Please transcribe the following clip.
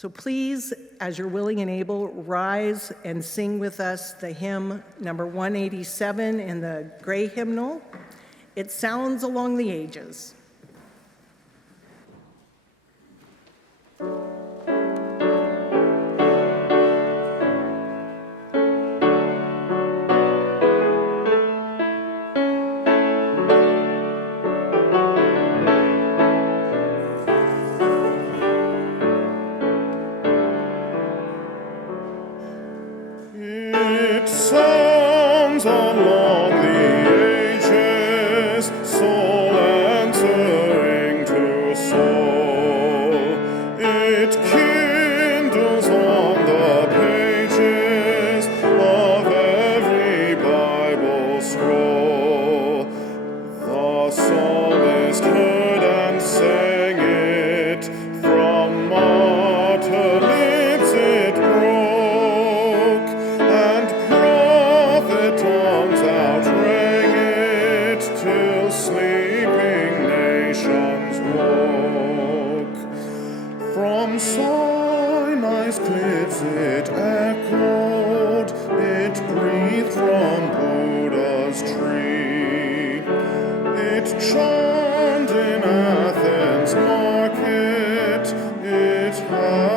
So please, as you're willing and able, rise and sing with us the hymn number 187 in the gray hymnal. It sounds along the ages. Along the ages, soul answering to soul, it kindles on the pages of every Bible scroll. The psalmist heard and sang it, from martyr lips it broke, and tongues outrang it till sleeping nations woke. From Sinai's cliffs it echoed, it breathed from Buddha's tree. It chimed in Athens' market, it had